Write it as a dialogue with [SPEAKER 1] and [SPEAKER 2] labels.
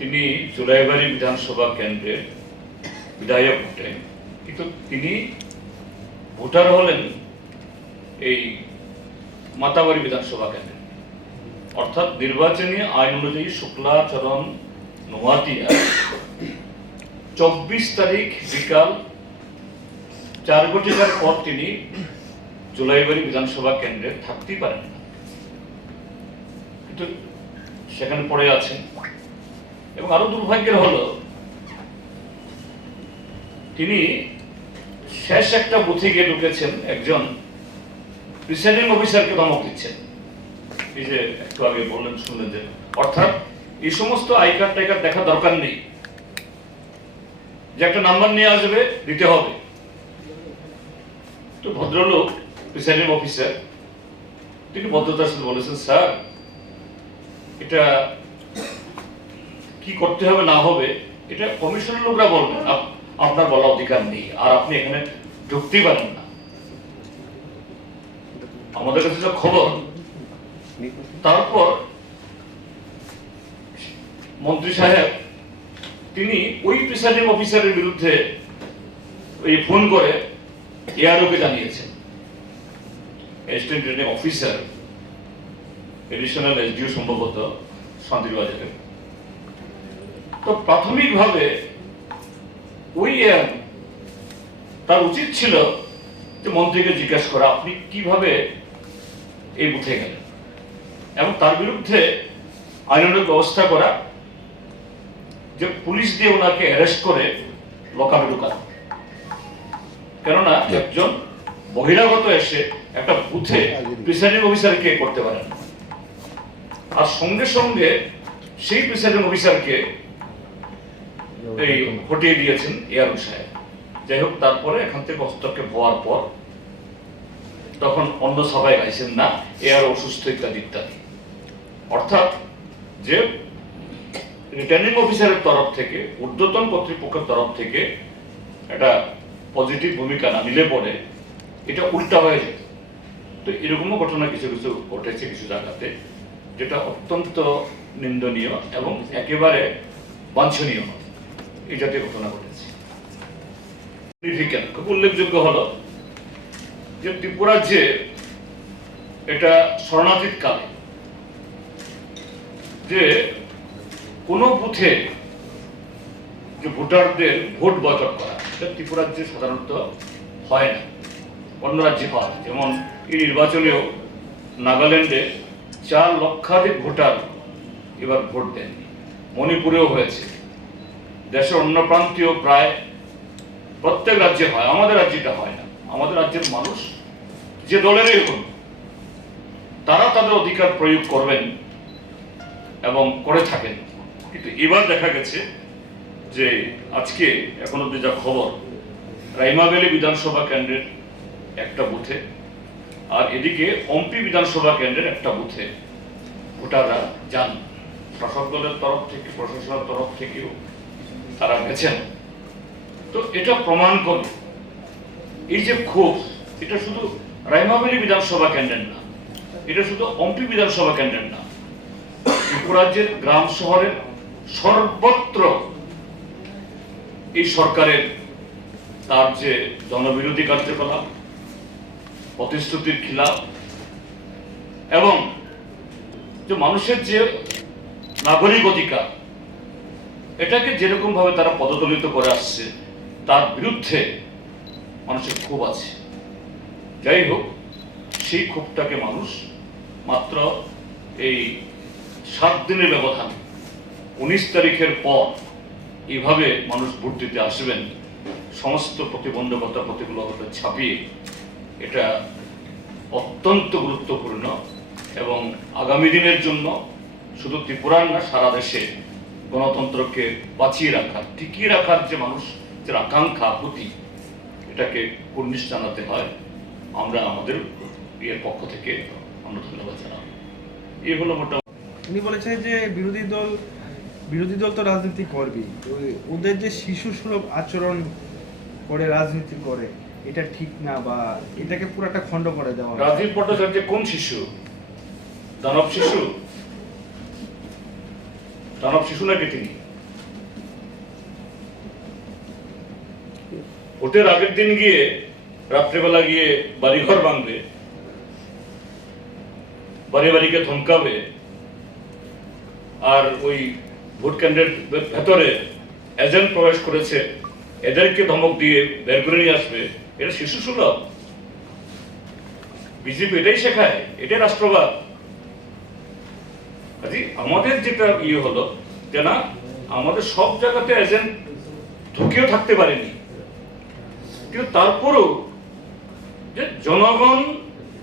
[SPEAKER 1] তিনি চুলাইবাড়ি বিধানসভা কেন্দ্রের বিধায়ক বটেন কিন্তু তিনি ভোটার হলেন এই মাতাবাড়ি বিধানসভা কেন্দ্রে। অর্থাৎ নির্বাচনী আইন অনুযায়ী শুক্লাচরণ নোয়াতিয়া চব্বিশ তারিখ বিকাল চার ঘটিকার পর তিনি জুলাইবাড়ি বিধানসভা কেন্দ্রে থাকতেই পারেন না। কিন্তু সেখানে পড়ে আছেন এবং আরও দুর্ভাগ্যের হলো, তিনি শেষ একটা বুথে গিয়ে ঢুকেছেন একজন প্রিসাইডিং অফিসারকে ধমক দিচ্ছেন। এই যে একটু আগে বললেন, শুনলেন যে, অর্থাৎ এই সমস্ত আই কার্ড টাই কার্ড দেখা দরকার নেই। যে একটা নাম্বার নিয়ে আসবে, দিতে হবে। তো ভদ্রলোক প্রিসাইডিং অফিসার তিনি ভদ্রতার সাথে বলেছেন, স্যার, এটা কি করতে হবে, না হবে, এটা কমিশনের লোকরা বলবেন আপনার বলা অধিকার নেই, আর আপনি এখানে ঢুকতেই পারেন না। আমাদের কাছে যা খবর, তারপর মন্ত্রী সাহেব, তিনি ওই প্রিসাইডিং অফিসারের বিরুদ্ধে এই ফোন করে এআরওকে জানিয়েছেন। অফিসার এডিশনাল এসডিও সম্ভবত শান্তিবাজারে তো প্রাথমিকভাবে ওই তার উচিত ছিল যে মন্ত্রীকে জিজ্ঞাসা করা আপনি কীভাবে এই বুথে গেলেন? এবং তার বিরুদ্ধে আইনানুগ ব্যবস্থা করা যে পুলিশ দিয়ে ওনাকে অ্যারেস্ট করে লকাপে ঢুকানো। কেননা একজন বহিরাগত এসে একটা বুথে প্রিসাইডিং অফিসারকে করতে পারেন। আর সঙ্গে সঙ্গে সেই প্রিসাইডিং অফিসারকে এই হটিয়ে দিয়েছেন এয়ারু সাহেব। যাই হোক, তারপরে এখান থেকে হস্তক্ষেপ হওয়ার পর তখন অন্য সবাই গাইছেন না এয়ার অসুস্থ ইত্যাদি ইত্যাদি। অর্থাৎ যে রিটার্নিং অফিসারের তরফ থেকে, ঊর্ধ্বতন কর্তৃপক্ষের তরফ থেকে একটা পজিটিভ ভূমিকা না নিলে পরে এটা উল্টা হয়ে যেত। তো এরকমও ঘটনা কিছু কিছু ঘটেছে কিছু জায়গাতে, যেটা অত্যন্ত নিন্দনীয় এবং একেবারে বাঞ্ছনীয়। নয়। এই জাতীয় ঘটনা ঘটেছে। খুব উল্লেখযোগ্য হলো যে ত্রিপুরা যে এটা শরণাতীত কালে যে কোনো বুথে যে ভোটারদের ভোট বয়কট করা এটা ত্রিপুরা রাজ্যে সাধারণত হয় না। অন্য রাজ্যে হয়। যেমন এই নির্বাচনেও নাগাল্যান্ডে চার লক্ষাধিক ভোটার এবার ভোট দেন মণিপুরেও হয়েছে। দেশের অন্য প্রান্তীয় প্রায় প্রত্যেক রাজ্যে হয়, আমাদের রাজ্যে এটা হয় না। আমাদের রাজ্যের মানুষ যে দলেরই হোক তারা তাদের অধিকার প্রয়োগ করবেন এবং করে থাকেন। কিন্তু এবার দেখা গেছে যে আজকে এখন অব্দি যা খবর রাইমাবেলি বিধানসভা কেন্দ্রের একটা বুথে আর এদিকে অম্পি বিধানসভা কেন্দ্রের একটা বুথে ভোটাররা যান। শাসক দলের তরফ থেকে, প্রশাসনের তরফ থেকেও তারা গেছেন। তো এটা প্রমাণ করে এই যে ক্ষোভ, এটা শুধু রাইমাবেলি বিধানসভা কেন্দ্রের না, এটা শুধু অম্পি বিধানসভা কেন্দ্রের না ত্রিপুরাজ্যের গ্রাম শহরের সর্বত্র এই সরকারের তার যে জনবিরোধী কার্যকলাপ, প্রতিশ্রুতির খিলাফ এবং যে মানুষের যে নাগরিক অধিকার এটাকে যেরকম ভাবে তারা পদদলিত করে আসছে, তার বিরুদ্ধে মানুষের ক্ষোভ আছে। যাই হোক, সেই ক্ষোভটাকে মানুষ মাত্র এই সাত দিনের ব্যবধান, উনিশ তারিখের পর এভাবে মানুষ ভোট দিতে আসবেন, সমস্ত প্রতিবন্ধকতা প্রতিকূলতা ছাপিয়ে, এটা অত্যন্ত গুরুত্বপূর্ণ এবং আগামী দিনের জন্য শুধু ত্রিপুরার না, সারা দেশে গণতন্ত্রকে বাঁচিয়ে রাখার টিকিয়ে রাখার যে মানুষের আকাঙ্ক্ষা প্রতি এটাকে কুর্নিশ জানাতে হয়। আমরা আমাদের ইয়ের পক্ষ থেকে আমরা ধন্যবাদ জানাব। এই হলো মোটামুটি
[SPEAKER 2] উনি বলেছেন যে বিরোধী দল বিরোধী দল তো রাজনীতি করবেই। ওদের যে শিশু সুলভ আচরণ করে রাজনীতি করে এটা ঠিক না বা এটাকে পুরোটা খণ্ড করে দেওয়া।
[SPEAKER 1] রাজীব ভট্টাচার্য কোন শিশু? দানব শিশু? দানব শিশু নাকি তিনি? ভোটের আগের দিন গিয়ে রাত্রেবেলা গিয়ে বাড়িঘর ভাঙবে, বাড়ি বাড়িকে ধমকাবে আর ওই ভোট কেন্দ্রের ভেতরে এজেন্ট প্রবেশ করেছে, এদেরকে ধমক দিয়ে বের করে নিয়ে আসবে, এটা শিশু সুলভ? বিজেপি এটাই শেখায়, এটাই রাষ্ট্রবাদ। আমাদের যেটা ইয়ে হলো যে না, আমাদের সব জায়গাতে এজেন্ট ঢুকেও থাকতে পারেনি। কিন্তু তারপরও যে জনগণ